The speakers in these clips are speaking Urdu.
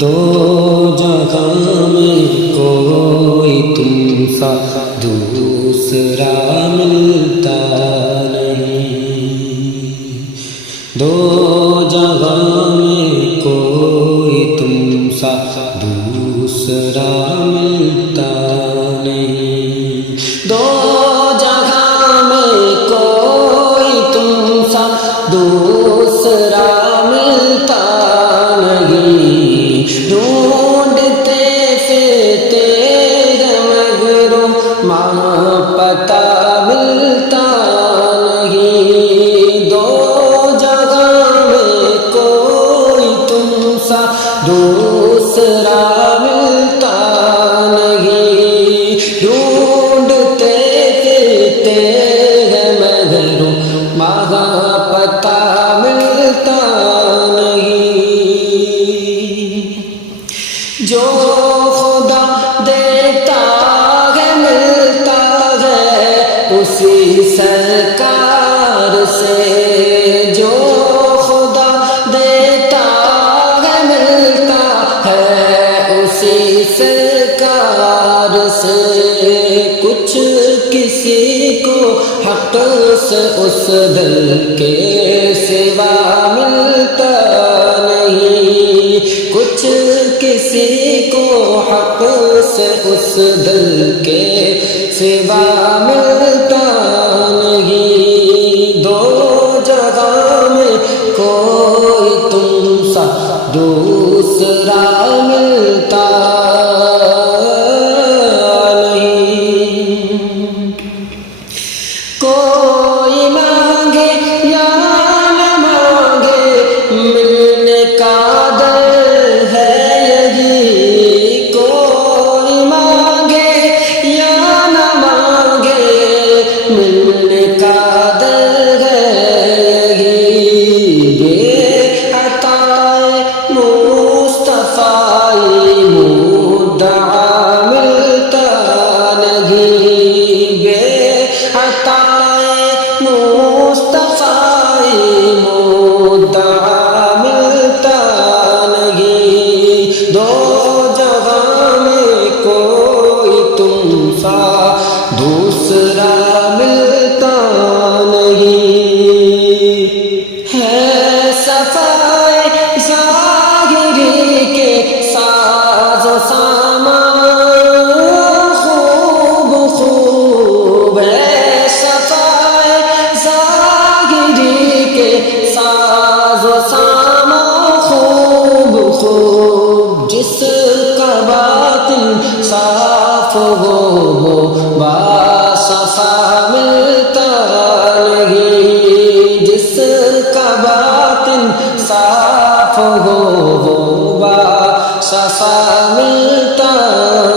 دو جہاں میں کوئی تم سا دوسرا ملتا نہیں، دو جہاں میں کوئی تم سا دوسرا ملتا نہیں، دو جہاں میں کوئی تم سا دوسرا ملتا نہیں، ڈھونڈتے پھرتے ہیں مگر ماں پتہ ملتا نہیں، دو جگہ میں کوئی تم سا دوسرا ملتا نہیں، ڈھونڈتے پھرتے ہیں مگر ماں پتہ ملتا نہیں، جو خدا دیتا ہے ملتا ہے اسی سرکار سے، جو خدا دیتا ہے ملتا ہے اسی سرکار سے، کچھ کسی کو حق سے اس دل کے سوا ملتا نہیں، کچھ کسی کو حق سے اس دل کے سوا ملتا نہیں، دو جگہ میں کوئی تم سا دوسرا ملتا نہیں، کوئی مانگے یا نہ مانگے ملنے کا در ہے یہی، کوئی مانگے یا نہ مانگے ملنے کا در ہے یہی، بے عطائے مصطفیٰ مدعا ملتا نہیں، بے عطائے مصطفیٰ مدعا ملتا نہیں، دو جگہ میں کوئی تم سا دوسرا ملتا نہیں، ہے صفائے ظاہری کے ساز و سامان خوب خوب، ہے صفائے ظاہری کے ساز و سامان خوب خوب، جس کا باطن صاف ہو وہ باصفا ملتا نہیں، جس کا باطن صاف ہو وہ باصفا ملتا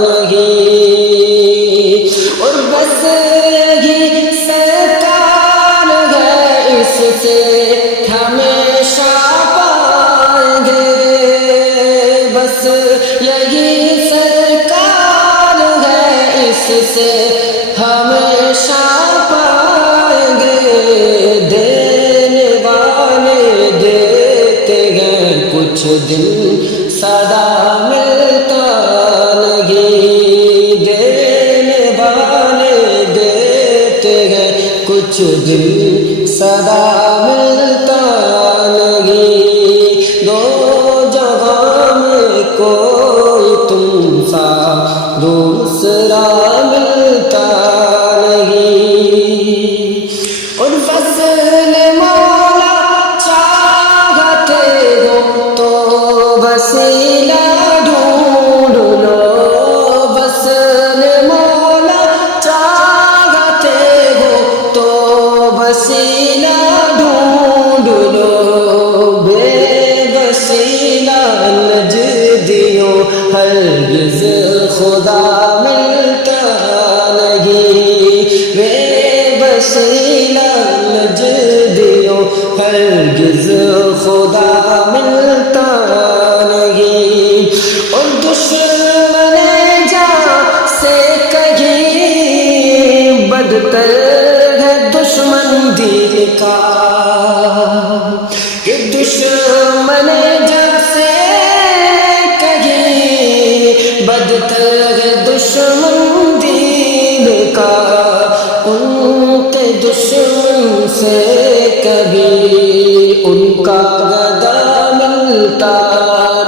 نہیں، اور بس یہی سرکار ہے اس سے ہمیشہ پائیں گے، بس یہی سرکار ہے اس سے ہمیشہ پائیں گے، دینے والے دیتے ہیں کچھ دن صدا ملتا نہیں، دینے والے دیتے ہیں کچھ دن صدا ملتا نہیں، دو جگہ میں کوئی تم سا دوسرا ملتا نہیں، اور فضل مولا چاہتے ہو تو وسیلہ ڈھونڈ لو، فضل مولا چاہتے ہو تو وسیلہ ڈھونڈ لو، بے وسیلہ نجدیوں ہرگز خدا ملتا نہیں، بے وسیلہ نجدیوں ہرگز خدا ملتا نہیں، اور دشمن جاں سے کہیں بدتر ہے دشمن دل کا، کہ دشمن جیسے بدتر ہے دشمن دین کا، ان کے دشمن سے کبھی ان کا گدا ملتا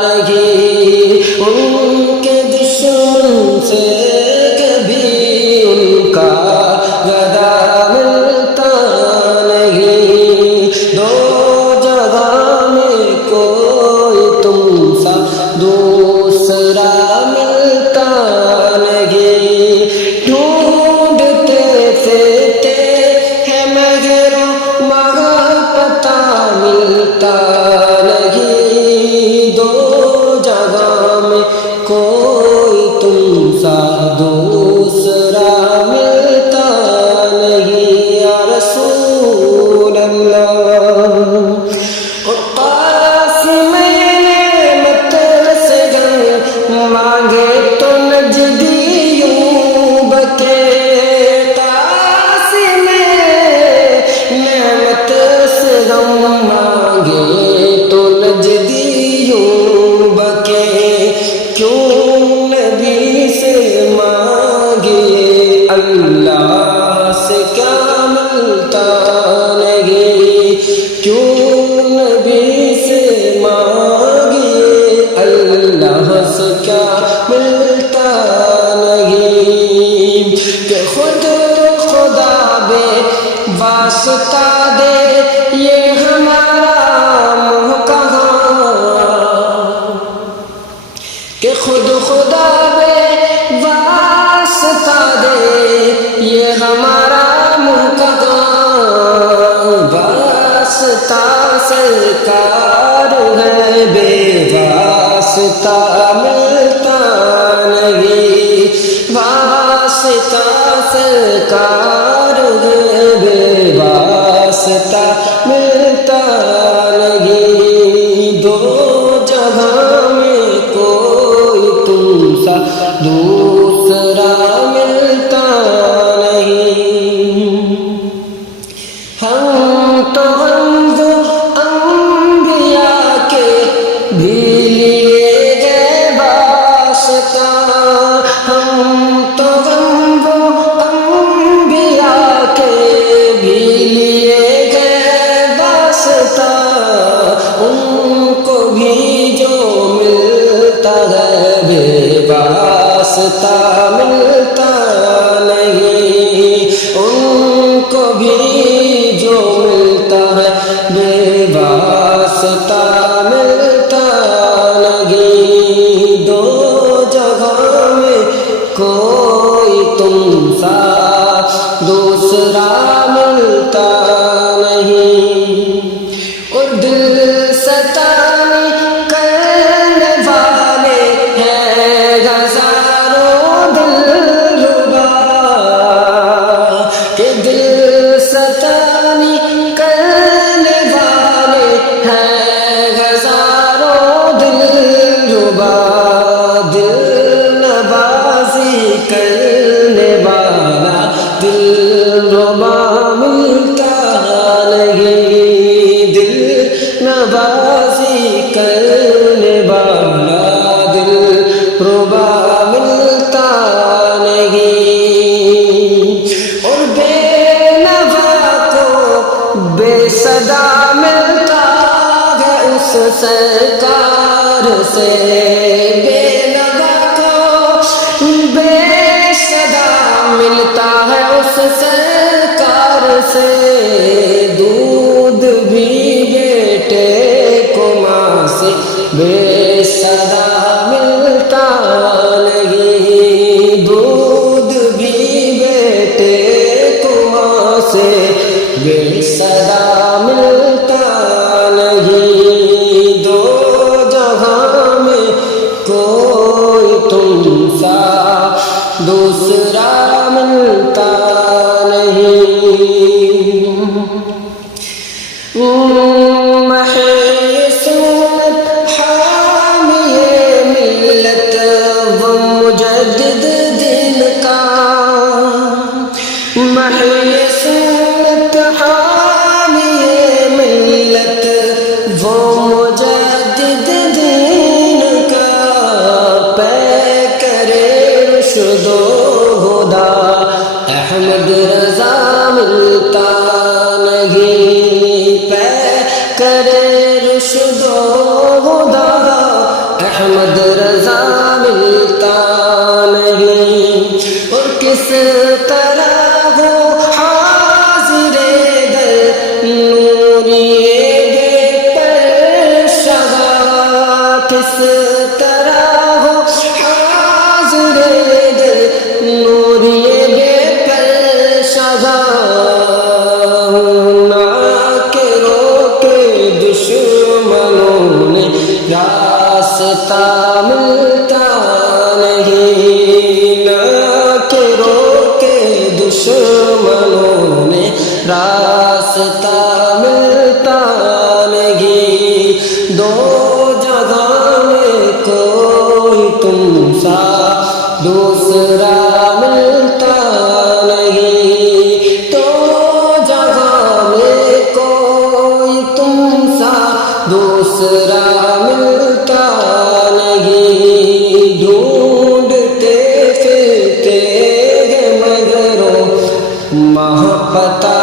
نہیں، ان کے دشمن سے کبھی ان کا گدا ملتا نہیں، دو جگہ میں کوئی تم سا دوسرا ملتا نہیں، ڈھونڈتے پھرتے ہیں مگر وہاں پتہ ملتا نہیں، دو جگہ میں کوئی تم سا دوسرا ملتا نہیں یا رسول اللہ۔ اور قاسم نعمت سے گھر مانگے تو نجدیوں بکے، قاسم نعمت سے غم مانگے تو نجدیوں بکے، کیوں نبی سے مانگے اللہ سے کیا ملتا نہیں، کیوں نبی سے مانگے اللہ سے کیا ملتا نہیں، کہ خود خدا بے واسطہ دے یہ ہمارا منہ کہاں، کہ خود خدا بے واسطہ دے یہ ہمارا منہ کہاں، واسطہ سرکار ہے بے واسطہ ملتا نہیں، واسطہ سرکار ہے بے واسطہ ملتا نہیں، دو جگہ میں کوئی تم سا دوسرا ملتا نہیں، ہم تو ہم وہ انبیاء کے بھی لیے گئے واسطہ، ہم تو ہم وہ انبیاء کے بھی لیے گئے واسطہ، ان کو بھی جو ملتا ہے بے واسطہ ملتا نہیں، ان کو بھی جو ملتا ہے بے واسطہ ملتا نہیں، دو جگہ میں کوئی تم سا دوسرا ملتا نہیں، اور دل ستانے کرنے والے ہیں ہزاروں دلربا، کہ دل ستانے کرنے والے ہیں ہزاروں دلربا، دل نوازی کرنے والا دلربا ملتا نہیں، دل نوازی کرنے والا دلربا ملتا نہیں، اور بے نوا کو بے صدا ملتا ہے اس سرکار سے، بے نوا کو بے صدا ملتا ہے اس سرکار سے، دودھ بھی بیٹے کو ماں سے بے صدا ملتا نہیں، دودھ بھی بیٹے کو ماں سے بے صدا ملتا نہیں، دو جہاں میں کوئی تم سا دوسرا ملتا نہیں، محسوس حامی ملت و مجدد دین کا، محسوس حامی ملت وہ مجدد دین کا، احمد رضا ملتا نہیں، اور کس طرح ہو حاضر در نوری بے پرشگا، کس طرح ہو حاضر در نوری بے پرشگا، دشمنوں نے راستہ ملتا نہیں، نہ کہ روکے دشمنوں نے راستہ ملتا نہیں، دو جگہ میں کوئی تم سا دوسرا ملتا نہیں، دو جگہ میں کوئی تم سا دوسرا ملتا نہیں، ڈھونڈتے پھرتے ہیں مگر ماہ پتہ